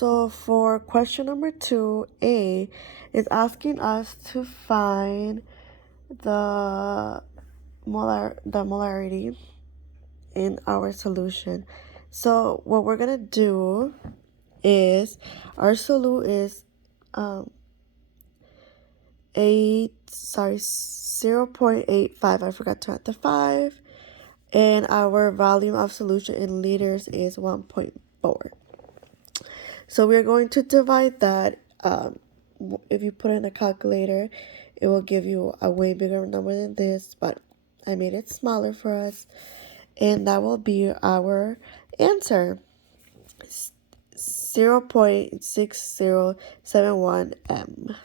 So for question number 2A, is asking us to find the molarity in our solution. So what we're gonna do is our solute is 0.85. I forgot to add the 5. And our volume of solution in liters is 1.4. So we're going to divide that. If you put in a calculator, it will give you a way bigger number than this, but I made it smaller for us. And that will be our answer. 0.6071 m.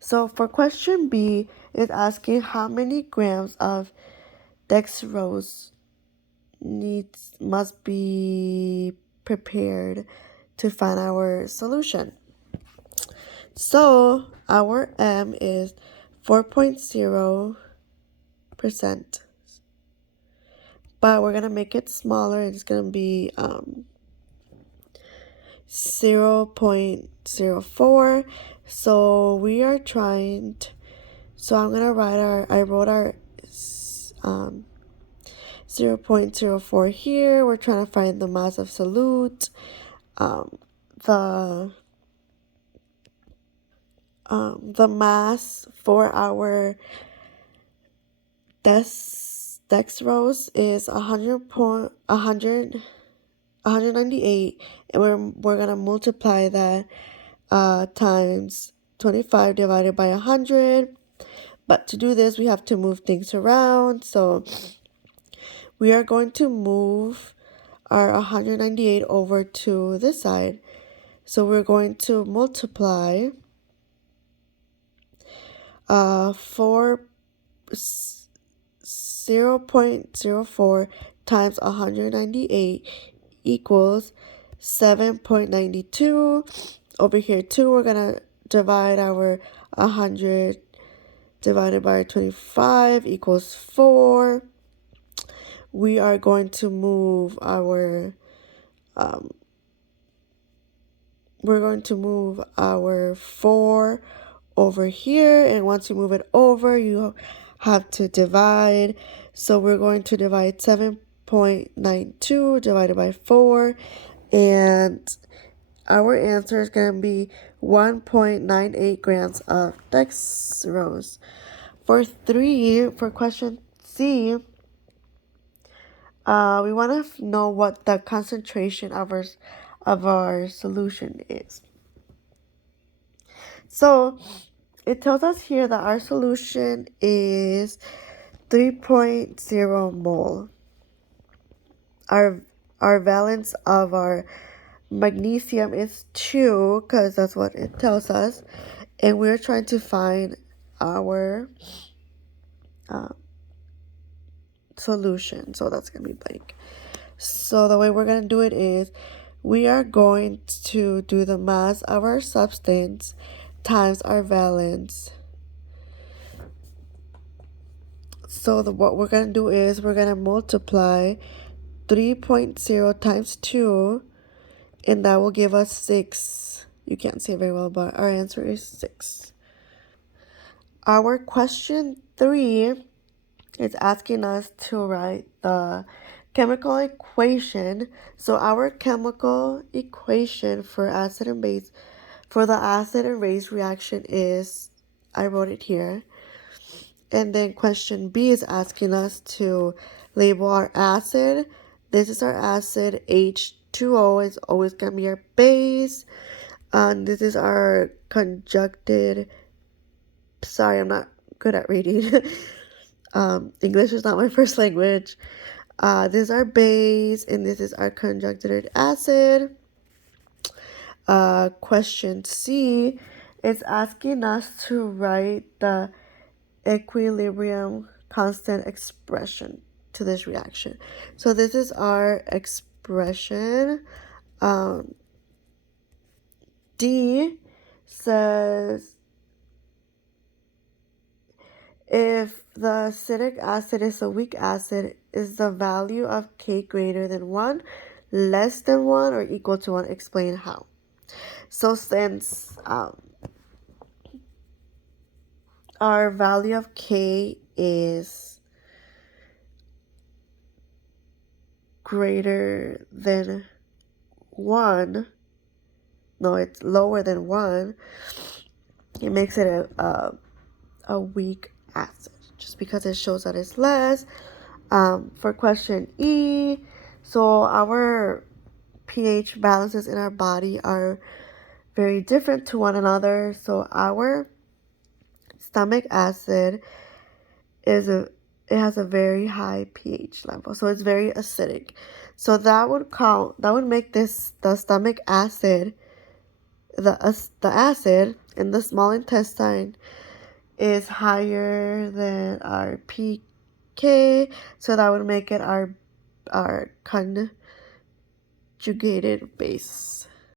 So for question B, it's asking how many grams of dextrose must be prepared to find our solution. So our M is 4.0%, but we're gonna make it smaller. It's gonna be 0.04. So we are trying to, so I'm gonna I wrote our 0.04 here. We're trying to find the mass of solute. The mass for our dextrose is 198, and we're gonna multiply that times 25 divided by 100. But to do this, we have to move things around. So we are going to move our 198 over to this side. So we're going to multiply 0.04 times 198 equals 7.92. Over here, 2, we're going to divide our 100 divided by 25 equals 4. We are going to move our 4 over here, and once you move it over, you have to divide. So we're going to divide 7.92 divided by 4, and our answer is going to be 1.98 grams of dextrose. For question C, we want to know what the concentration of our solution is. So it tells us here that our solution is 3.0 mole. Our valence of our magnesium is 2, because that's what it tells us, and we're trying to find our solution. So that's gonna be blank. So the way we're gonna do it is we are going to do the mass of our substance times our valence. So what we're going to do is we're going to multiply 3.0 times 2, and that will give us 6. You can't see it very well, but our answer is 6. Our question 3 is asking us to write the chemical equation. So our chemical equation for acid and base, for the acid and base reaction is, I wrote it here. And then question B is asking us to label our acid. This is our acid. H2O is always going to be our base. And this is our conjuncted. Sorry, I'm not good at reading. English is not my first language. This is our base, and this is our conjuncted acid. Question C is asking us to write the equilibrium constant expression to this reaction. So this is our expression. D says if the acetic acid is a weak acid, is the value of K greater than 1, less than 1, or equal to 1? Explain how. So since our value of K is greater than 1, no, it's lower than 1, it makes it a weak acid, just because it shows that it's less. For question E, so our pH balances in our body are very different to one another. So our stomach acid it has a very high pH level, so it's very acidic. So that would make the stomach acid, the acid in the small intestine is higher than our pK, so that would make it our conjugated base.